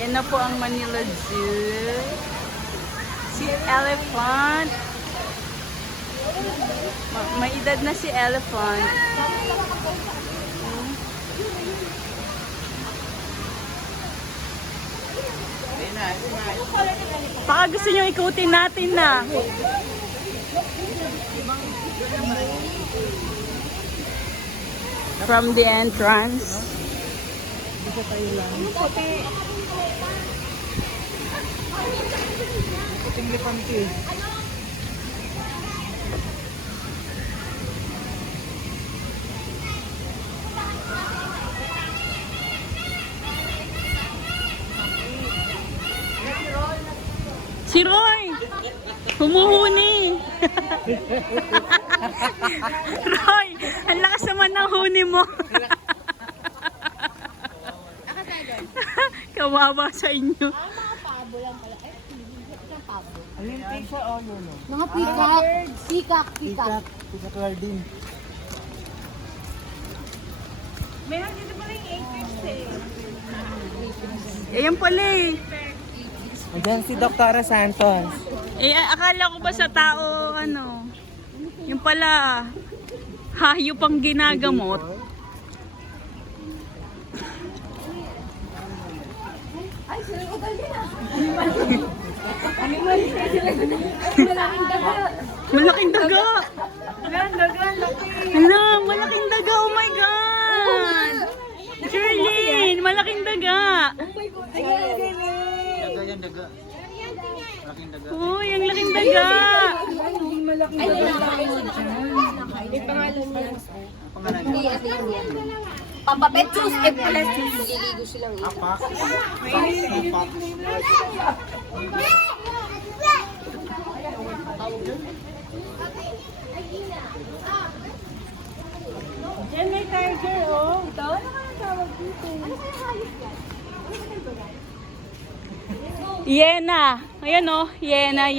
Yan na po ang Manila Zoo. Si Elephant. May edad na si Elephant. Baka gusto nyo ikutin natin na. From the entrance. Dito tayo lang. Puting lipante. Si Roy! Humuhuni! Roy! Ang lakas naman ng huni mo! Kawawa sa inyo. Alin siya o no? Mga peacock. Peacock. Peacock garden. Meron dito pala yung 8 Ayan pala eh. Andiyan si Dr. Santos. Eh, akala ko ba sa tao, ano, yung pala, hayop ang ginagamot. Malaking daga! Hala, malaking daga, oh my God! Jerlyn, malaking daga! Uy, ang laking daga! Pampapetsus. Ililigo silang ito. Diyan may tiger, oh. Ito? Ano kaya tawag dito? Yena. Ayan oh, yena.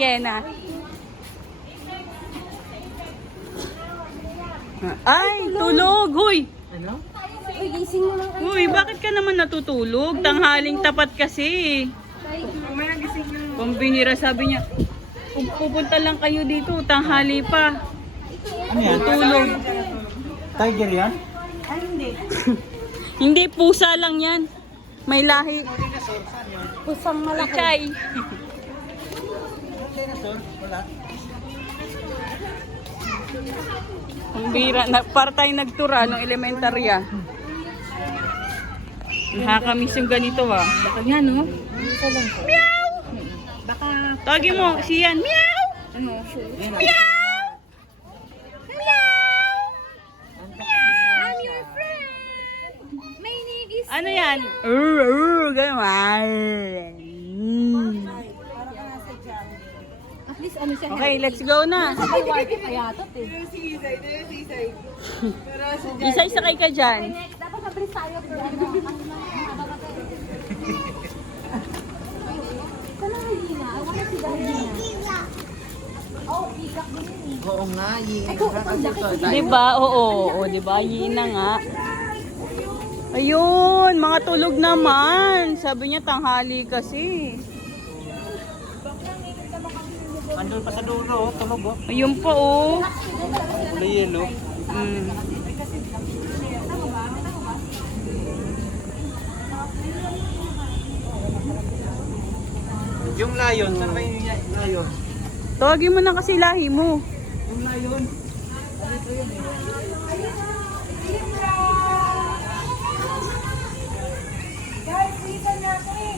Ay, tulog. Huy. Ano? Uy, gising mo lang. Huy, bakit ka naman natutulog? Tanghaling tapat kasi. Mamaya gising yung... Pambihira, sabi niya. Pupunta lang kayo dito, tanghali pa. Ano yan? Tulog. Tiger yan? Ay, hindi. Hindi, pusa lang yan. May lahi. Pusang malaki. Chay. Dinosaur? Wala. Ang bira, para tayo nagtura nung elementarya. Nakakamiss yung ganito ah. Baka yan oh. Meow! Baka... Tawagin mo, siyan. Meow! Ano? Meow! Meow! I'm your friend. My name is... Ano yan? Ganun. At least ano siya. Okay, let's go na. Sabay water kaya ito eh. Isa-isa kay ka dyan. Next, dapat mabilis tayo. Pero ano, ang mahaba ka tayo. Sana Regina. I wanna see the Regina. Oh, peacock din yun eh. Oo nga, Ay, kung ang laki. Diba? Oo, diba? Yina nga. Ayun, mga tulog naman. Sabi niya tanghali kasi. Andun pa sa dulo, tulog oh. Ayun pa oh. Kulay yellow. Mm. Yung lion, saan ba yung lion? Tawagin mo na kasi lahi mo. Yung lion. Guys, listen natin.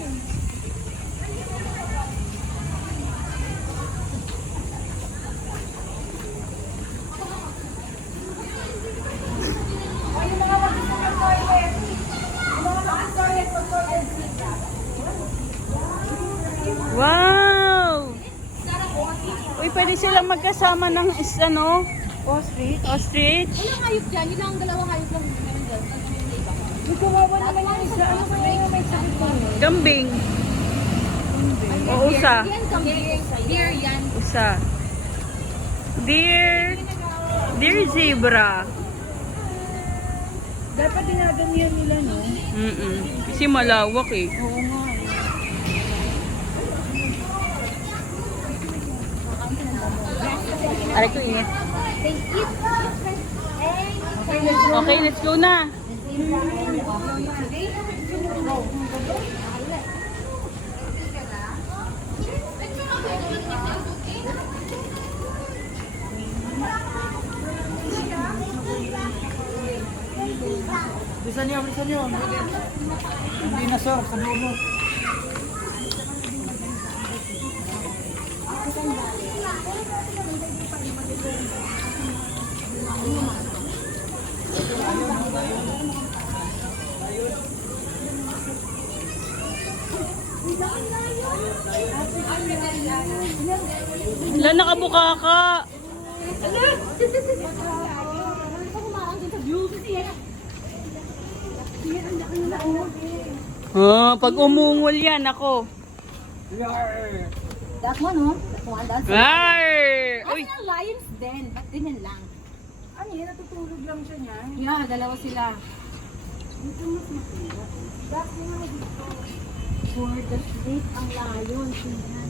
O, yung mga mag-isang ng toilet. Yung mga mag-toilet, mag-toilet sila. Wow! Uy, pwede silang magkasama ng ano? Ostrich? Ostrich? Walang hayop dyan. Yun lang ang dalawang hayop lang meron dyan. May kawawa naman yung isa. Ano kaya yung may sakit ko? Gambing. O usa. Yan kambing. Deer yan. Usa. Deer. Deer zebra. Dapat dinadamihan nila, no? Kasi malawak eh. Oo nga. Aray ko init. Thank you. Okay, let's go na. Bilisan niyo, bilisan niyo. Hindi na sir, sa dulo. Wala, nakabuka ka. Pag umungol yan, ako. That one, no? That one, that's one. Ay! Uy! Asan ang lions din? Ba't ganyan lang? Ano yun? Natutulog lang siya niya. Yeah, dalawa sila. Dito mas makita. Back mo nga dito. For the sleep ang lion. Tingnan.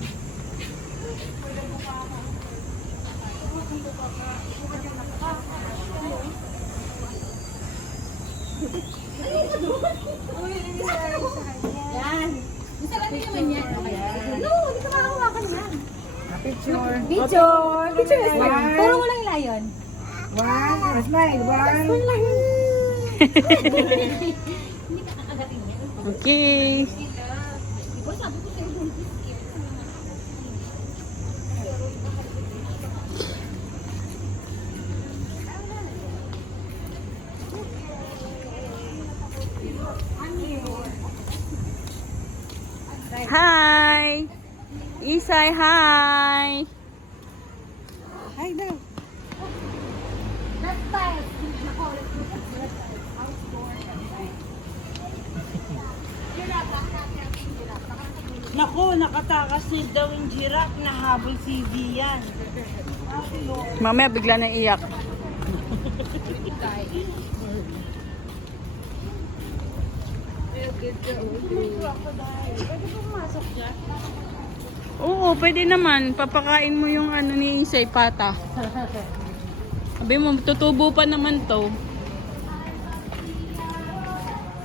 Yan. Gusto natin naman yan. No, hindi ka makahawakan yan. Picture. Picture. Picture is One. fine. Puro walang lion. One. Smile. One. Hindi ka kakagating yan. Okay. Diba sabi ko sa'yo, buntis yan. Hi! Isay, hi! Hi daw. That's fine. Naku, nakatakas ni daw yung giraffe na habol si Vian. Mamaya bigla na iyak. Oo, pwede naman. Papakain mo yung ano ni Isay, pata. Sabi mo, tutubo pa naman to.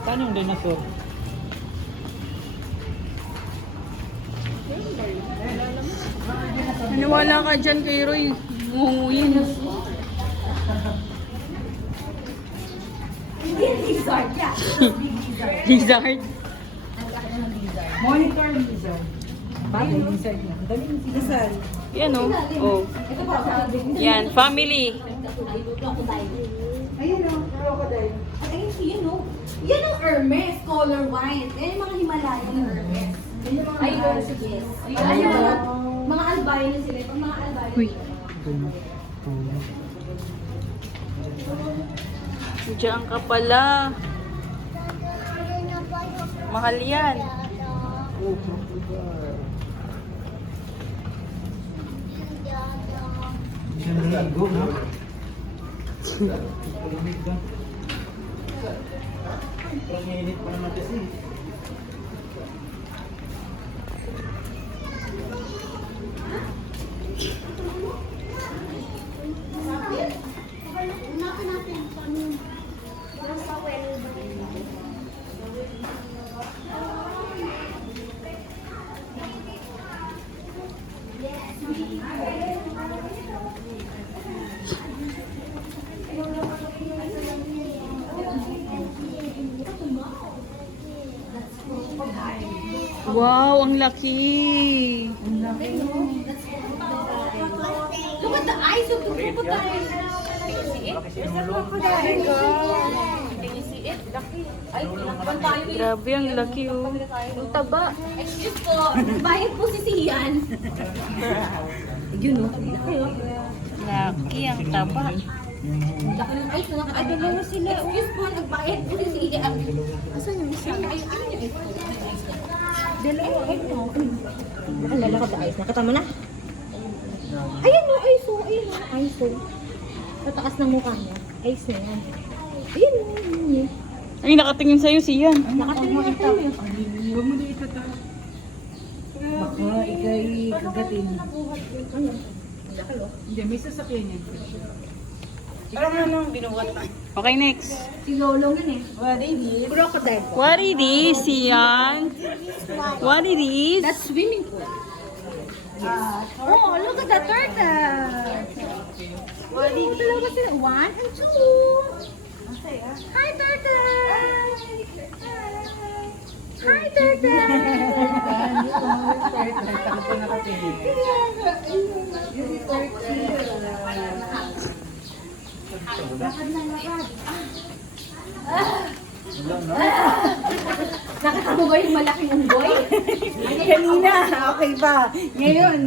Saan yung dinosaur? Naniwala ka dyan kay Roy. Ngunguyin. Lizard. Monitor lizard. Bagay lizard na. Daling lizard. Yan o. Oh. Yan, family. Ayun o, crocodile. Ayun siya, yun o. Yan ang Hermes, color white. Yan yung mga Himalayan ng Hermes. Ayun, yes. Ayun, mga albino sila. Pag mga albino. Uy. Diyan ka pala. Mahal yan. Siyempre, go na. Ang init pa naman kasi. Wow, ang laki. Look at the eyes of the crocodile. Can you see it? Laki. Ay, tinakpan tayo eh. Grabe, ang laki oh. Ang taba. Excuse po, bayad po si Sian. Yun o, laki o. Laki, ang taba. Laki ng eyes, nakakadala na sila. Excuse po, nagbayad po si Sian. Asan yung Sian? Ay, ano yung eyes? Dalawa, ito. Ang lalakad na eyes. Nakatama na? Ayan o, eyes o. Ayun o, eyes o. Sa taas ng mukha niya. Eyes na yan. Ayun. Ay, nakatingin sa'yo si Yan. Nakatingin na tayo. Huwag mo na itata. Baka ikay kagatin. Hindi, may sasakyan yan. Ikaw na lang binuhat. Okay, next. Si Lolo yun eh. What it is? Crocodile. What it is, Yan? What it is? That's swimming pool. Oh, look at the turtle. What is dalawa sila. 1 and 2. Hi, turtle. Hi, turtle. Takot ko nakatingin. Nakita mo ba yung malaking unggoy? Kanina, okay ba? Ngayon,